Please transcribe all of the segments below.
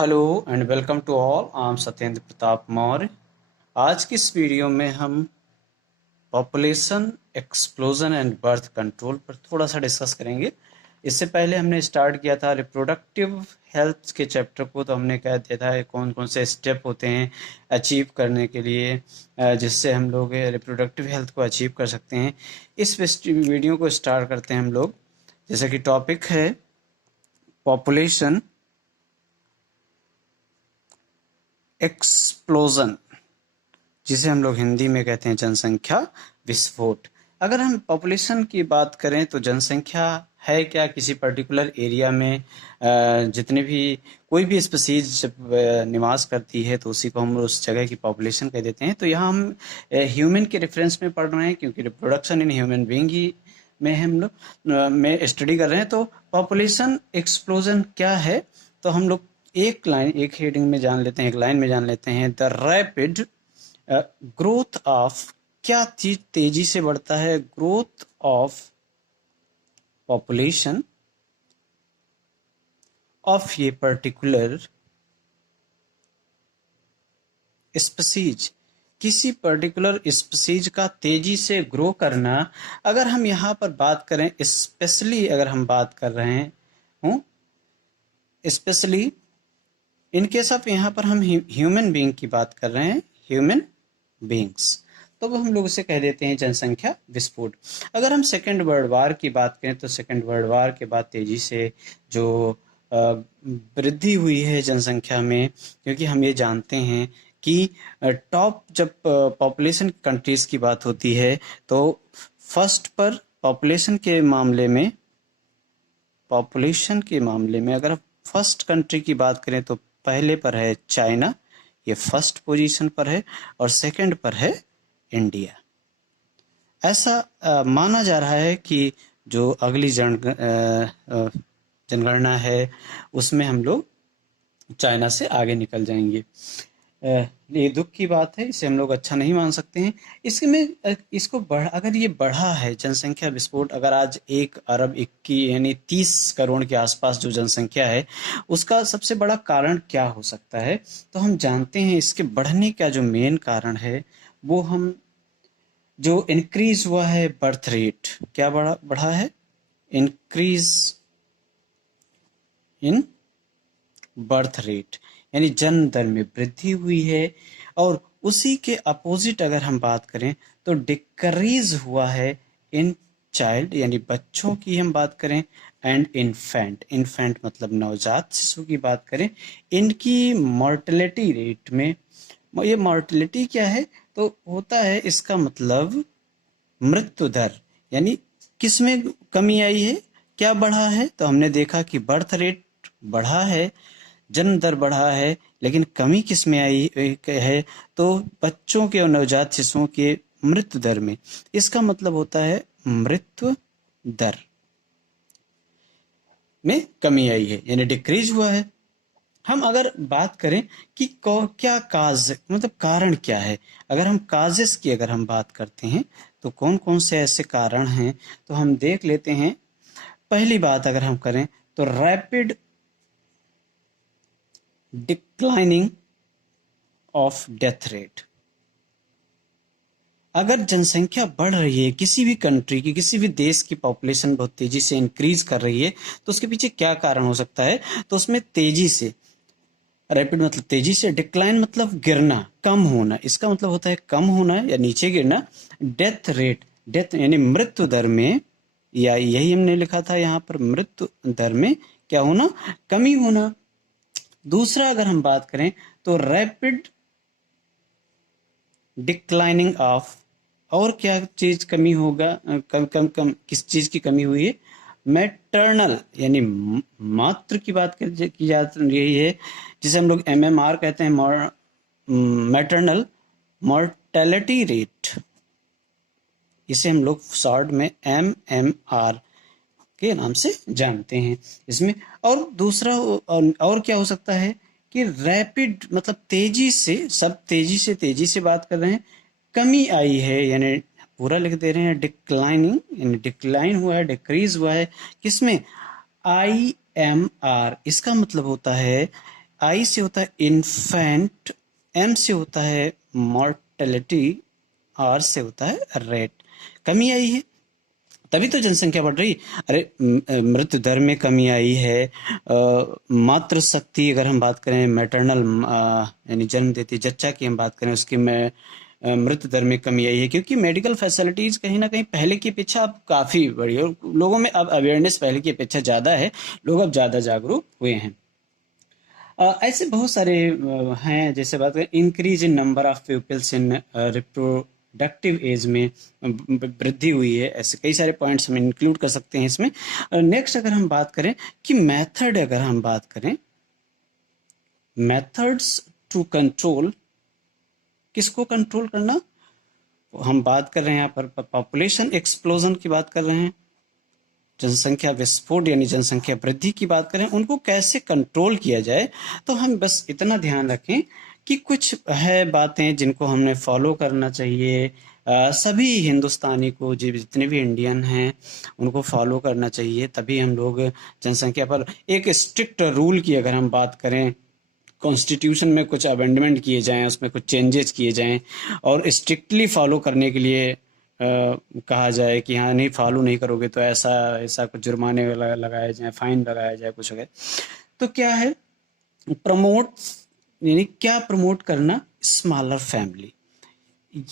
Hello and welcome to all. I am Satyendra Pratap Maurya. आज की इस वीडियो में हम population explosion and birth control पर थोड़ा सा डिस्कस करेंगे। इससे पहले हमने स्टार्ट किया था रिप्रोडक्टिव हेल्थ के चैप्टर को, तो हमने कह दिया था कौन कौन से स्टेप होते हैं अचीव करने के लिए, जिससे हम लोग रिप्रोडक्टिव हेल्थ को अचीव कर सकते हैं। इस वीडियो को स्टार्ट करते हैं हम लोग। जैसे कि टॉपिक है पॉपुलेशन एक्सप्लोजन, जिसे हम लोग हिंदी में कहते हैं जनसंख्या विस्फोट। अगर हम पॉपुलेशन की बात करें तो जनसंख्या है क्या, किसी पर्टिकुलर एरिया में जितने भी कोई भी स्पीसीज जब निवास करती है तो उसी को हम उस जगह की पॉपुलेशन कह देते हैं। तो यहाँ हम ह्यूमन के रेफरेंस में पढ़ रहे हैं, क्योंकि रिप्रोडक्शन इन ह्यूमन बीइंग ही में हम लोग में स्टडी कर रहे हैं। तो पॉपुलेशन एक्सप्लोजन क्या है, तो हम लोग एक हेडिंग में जान लेते हैं, एक लाइन में जान लेते हैं। द रैपिड ग्रोथ ऑफ, क्या चीज तेजी से बढ़ता है, ग्रोथ ऑफ पॉपुलेशन ऑफ ये पर्टिकुलर स्पीसीज, किसी पर्टिकुलर स्पीसीज का तेजी से ग्रो करना। अगर हम यहाँ पर बात करें, स्पेशली अगर हम बात कर रहे हैं स्पेशली इन केस ऑफ, यहाँ पर हम ह्यूमन बीइंग की बात कर रहे हैं, ह्यूमन बीइंग्स, तो वो हम लोग उसे कह देते हैं जनसंख्या विस्फोट। अगर हम सेकेंड वर्ल्ड वार की बात करें तो सेकेंड वर्ल्ड वार के बाद तेजी से जो वृद्धि हुई है जनसंख्या में, क्योंकि हम ये जानते हैं कि टॉप जब पॉपुलेशन कंट्रीज की बात होती है तो फर्स्ट पर पॉपुलेशन के मामले में अगर फर्स्ट कंट्री की बात करें तो पहले पर है चाइना, ये फर्स्ट पोजीशन पर है, और सेकंड पर है इंडिया। ऐसा माना जा रहा है कि जो अगली जनगणना है उसमें हम लोग चाइना से आगे निकल जाएंगे। ये दुख की बात है, इसे हम लोग अच्छा नहीं मान सकते हैं। इसमें इसको अगर ये बढ़ा है जनसंख्या विस्फोट, अगर आज 1 अरब 21 यानी 30 करोड़ के आसपास जो जनसंख्या है, उसका सबसे बड़ा कारण क्या हो सकता है, तो हम जानते हैं इसके बढ़ने का जो मेन कारण है वो हम जो इंक्रीज हुआ है बर्थ रेट, क्या बढ़ा है, इंक्रीज इन बर्थ रेट, यानी जन्म दर में वृद्धि हुई है। और उसी के अपोजिट अगर हम बात करें तो डिक्रीज हुआ है इन चाइल्ड, यानी बच्चों की हम बात करें, एंड इन्फेंट मतलब नवजात शिशु की बात करें, इनकी मॉर्टेलिटी रेट में। ये मॉर्टेलिटी क्या है, तो होता है इसका मतलब मृत्यु दर, यानी किसमें कमी आई है, क्या बढ़ा है, तो हमने देखा कि बर्थ रेट बढ़ा है, जन्म दर बढ़ा है, लेकिन कमी किस में आई है, तो बच्चों के और नवजात शिशुओं के मृत्यु दर में। इसका मतलब होता है मृत्यु दर में कमी आई है, यानी डिक्रीज हुआ है। हम अगर बात करें कि क्या काज मतलब कारण क्या है, अगर हम काजेस की अगर हम बात करते हैं तो कौन कौन से ऐसे कारण हैं, तो हम देख लेते हैं। पहली बात अगर हम करें तो rapid declining of death rate. अगर जनसंख्या बढ़ रही है, किसी भी कंट्री की, किसी भी देश की पॉपुलेशन बहुत तेजी से इंक्रीज कर रही है, तो उसके पीछे क्या कारण हो सकता है, तो उसमें तेजी से, रैपिड मतलब तेजी से, डिक्लाइन मतलब गिरना, कम होना, इसका मतलब होता है कम होना या नीचे गिरना। डेथ रेट, डेथ यानी मृत्यु दर में, या यही हमने लिखा था यहाँ पर, मृत्यु दर में क्या होना, कमी होना। दूसरा अगर हम बात करें तो रैपिड डिक्लाइनिंग ऑफ, और क्या चीज कमी होगा, कम किस चीज की कमी हुई है, मैटरनल यानी मातृ की बात की जा रही है, जिसे हम लोग MMR कहते हैं, मैटरनल मॉर्टेलिटी रेट, इसे हम लोग शॉर्ट में MMR के नाम से जानते हैं इसमें। और दूसरा और क्या हो सकता है कि रैपिड मतलब तेजी से, सब तेजी से बात कर रहे हैं, कमी आई है, यानी पूरा लिख दे रहे हैं डिक्लाइनिंग, यानी डिक्लाइन हुआ है, डिक्रीज हुआ है, किसमें, IMR। इसका मतलब होता है आई से होता है इन्फेंट, एम से होता है मॉर्टेलिटी, आर से होता है रेट। कमी आई है तभी तो जनसंख्या बढ़ रही। अरे मृत्यु दर में कमी आई है, मातृ शक्ति अगर हम बात करें, मैटरनल यानी जन्म देती जच्चा की हम बात करें, उसकी में मृत्यु दर में कमी आई है, क्योंकि मेडिकल फैसिलिटीज कहीं ना कहीं पहले की अपेक्षा अब काफी बढ़ी है, और लोगों में अब अवेयरनेस पहले की अपेक्षा ज्यादा है, लोग अब ज्यादा जागरूक हुए हैं। ऐसे बहुत सारे हैं, जैसे बात करें increase in number of peoples in reproductive age में वृद्धि हुई है, ऐसे कई सारे पॉइंट्स हम इंक्लूड कर सकते हैं इसमें। नेक्स्ट अगर हम बात करें कि मेथड, अगर हम बात करें मेथड्स टू कंट्रोल, किसको कंट्रोल करना, हम बात कर रहे हैं यहाँ पर पॉपुलेशन एक्सप्लोजन की बात कर रहे हैं, जनसंख्या विस्फोट यानी जनसंख्या वृद्धि की बात करें, उनको कैसे कंट्रोल किया जाए। तो हम बस इतना ध्यान रखें कि कुछ है बातें जिनको हमने फॉलो करना चाहिए, सभी हिंदुस्तानी को, जितने भी इंडियन हैं उनको फॉलो करना चाहिए, तभी हम लोग जनसंख्या पर एक स्ट्रिक्ट रूल की अगर हम बात करें, कॉन्स्टिट्यूशन में कुछ अमेंडमेंट किए जाएं, उसमें कुछ चेंजेस किए जाएं, और स्ट्रिक्टली फॉलो करने के लिए कहा जाए कि हाँ नहीं फॉलो नहीं करोगे तो ऐसा ऐसा कुछ जुर्माने लगाए जाए, फाइन लगाया जाए, कुछ वगैरह। तो क्या है प्रमोट, यानी क्या प्रमोट करना, स्मॉलर फैमिली,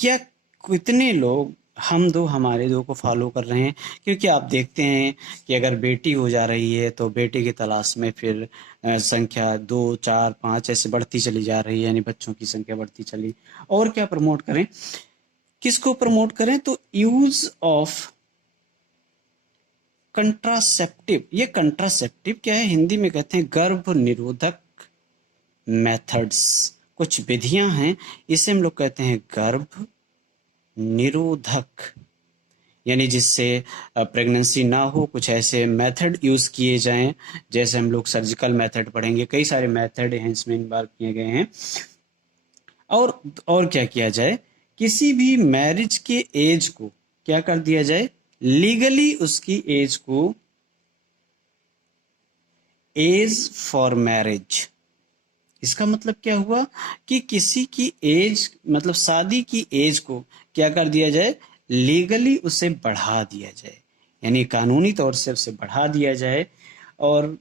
या कितने लोग हम दो हमारे दो को फॉलो कर रहे हैं। क्योंकि आप देखते हैं कि अगर बेटी हो जा रही है तो बेटी की तलाश में फिर संख्या 2 4 5 ऐसे बढ़ती चली जा रही है, यानी बच्चों की संख्या बढ़ती चली। और क्या प्रमोट करें, किसको प्रमोट करें, तो यूज ऑफ कंट्रासेप्टिव। ये कंट्रासेप्टिव क्या है, हिंदी में कहते हैं गर्भ निरोधक मेथड्स, कुछ विधियां हैं, इसे हम लोग कहते हैं गर्भ निरोधक, यानी जिससे प्रेगनेंसी ना हो, कुछ ऐसे मेथड यूज किए जाएं। जैसे हम लोग सर्जिकल मेथड पढ़ेंगे, कई सारे मेथड हैं इसमें इन्वॉल्व किए गए हैं। और क्या किया जाए, किसी भी मैरिज के एज को क्या कर दिया जाए, लीगली उसकी एज को एज फॉर मैरिज। इसका मतलब क्या हुआ कि किसी की एज, मतलब शादी की एज को क्या कर दिया जाए, लीगली उसे बढ़ा दिया जाए, यानी कानूनी तौर से उसे बढ़ा दिया जाए। और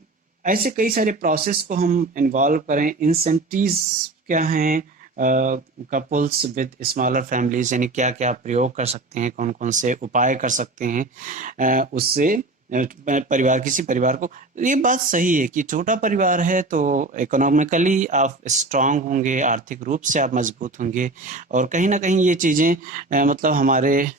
ऐसे कई सारे प्रोसेस को हम इन्वॉल्व करें। इंसेंटिव्स क्या हैं, कपल्स विद स्मॉलर फैमिलीज, यानी क्या क्या प्रयोग कर सकते हैं, कौन कौन से उपाय कर सकते हैं उससे परिवार, किसी परिवार को। ये बात सही है कि छोटा परिवार है तो इकोनॉमिकली आप स्ट्रांग होंगे, आर्थिक रूप से आप मजबूत होंगे, और कहीं ना कहीं ये चीज़ें मतलब हमारे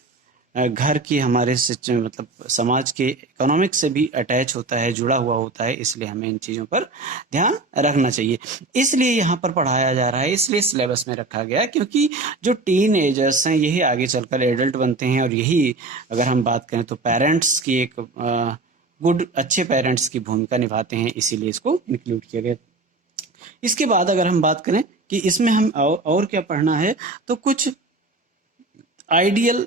घर की, हमारे मतलब समाज के इकोनॉमिक से भी अटैच होता है, जुड़ा हुआ होता है, इसलिए हमें इन चीज़ों पर ध्यान रखना चाहिए। इसलिए यहाँ पर पढ़ाया जा रहा है, इसलिए सिलेबस में रखा गया, क्योंकि जो टीन एजर्स हैं यही आगे चलकर एडल्ट बनते हैं, और यही अगर हम बात करें तो पेरेंट्स की एक गुड, अच्छे पेरेंट्स की भूमिका निभाते हैं, इसीलिए इसको इंक्लूड किया गया। इसके बाद अगर हम बात करें कि इसमें हम और क्या पढ़ना है, तो कुछ आइडियल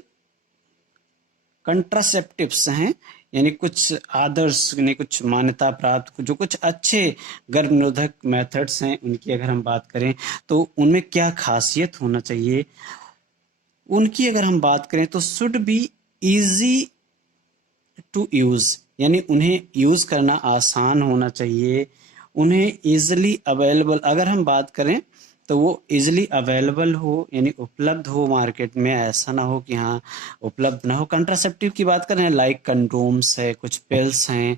कंट्रासेप्टिव्स हैं, यानी कुछ आदर्श, यानी कुछ मान्यता प्राप्त, जो कुछ अच्छे गर्भ निरोधक मेथड्स हैं, उनकी अगर हम बात करें तो उनमें क्या खासियत होना चाहिए, उनकी अगर हम बात करें तो should be easy to use, यानी उन्हें यूज करना आसान होना चाहिए, उन्हें इजिली अवेलेबल, अगर हम बात करें तो वो इजिली अवेलेबल हो, यानी उपलब्ध हो मार्केट में, ऐसा ना हो कि हाँ उपलब्ध ना हो। कंट्रासेप्टिव की बात करें, लाइक कंडोम्स है, कुछ पिल्स हैं,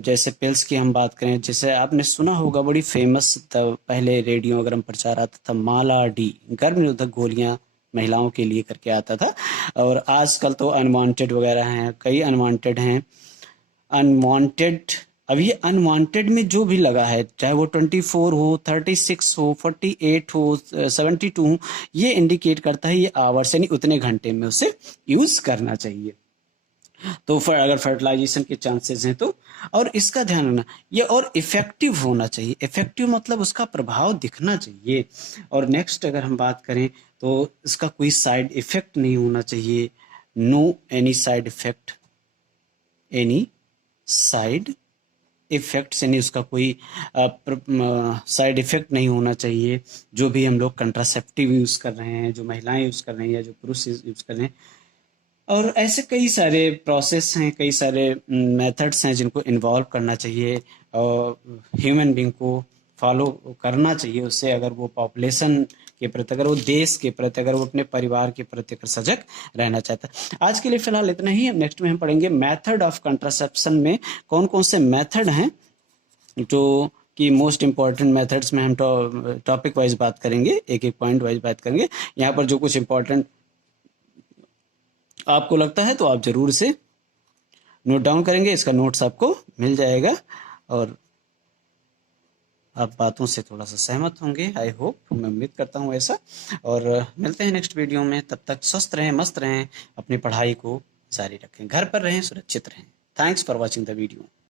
जैसे पिल्स की हम बात करें, जैसे आपने सुना होगा बड़ी फेमस पहले रेडियो अगर हम प्रचार आता था, माला डी, गर्भ निरोधक गोलियां महिलाओं के लिए करके आता था। और आजकल तो अनवांटेड वगैरह हैं, कई अनवांटेड हैं, अनवांटेड। अब ये अनवांटेड में जो भी लगा है, चाहे वो 24 हो, 36 हो, 48 हो, 72 हो, ये इंडिकेट करता है ये आवर्स, यानी उतने घंटे में उसे यूज करना चाहिए। तो अगर फर्टिलाइजेशन के चांसेस हैं तो, और इसका ध्यान रखना ये, और इफेक्टिव होना चाहिए। इफेक्टिव मतलब उसका प्रभाव दिखना चाहिए। और नेक्स्ट अगर हम बात करें तो इसका कोई साइड इफेक्ट नहीं होना चाहिए, no any side effect, any side effects, यानी उसका कोई साइड इफेक्ट नहीं होना चाहिए। जो भी हम लोग कंट्रासेप्टिव यूज़ कर रहे हैं, जो महिलाएं यूज़ कर रही हैं या जो पुरुष यूज़ कर रहे हैं, और ऐसे कई सारे प्रोसेस हैं, कई सारे मेथड्स हैं जिनको इन्वॉल्व करना चाहिए और ह्यूमन बीइंग को फॉलो करना चाहिए। उससे अगर वो पॉपुलेशन के प्रति, अगर वो देश के प्रति, अगर वो अपने परिवार के प्रति अगर सजग रहना चाहता है। आज के लिए फिलहाल इतना ही। अब नेक्स्ट में हम पढ़ेंगे मेथड ऑफ कंट्रासेप्शन में कौन कौन से मेथड हैं, जो कि मोस्ट इंपॉर्टेंट मेथड्स में हम टॉपिक वाइज बात करेंगे, एक एक पॉइंट वाइज बात करेंगे। यहाँ पर जो कुछ इंपॉर्टेंट आपको लगता है तो आप जरूर से नोट डाउन करेंगे, इसका नोट्स आपको मिल जाएगा और आप बातों से थोड़ा सा सहमत होंगे। आई होप, मैं उम्मीद करता हूँ ऐसा। और मिलते हैं नेक्स्ट वीडियो में, तब तक स्वस्थ रहें, मस्त रहें, अपनी पढ़ाई को जारी रखें, घर पर रहें, सुरक्षित रहें। Thanks for watching the video.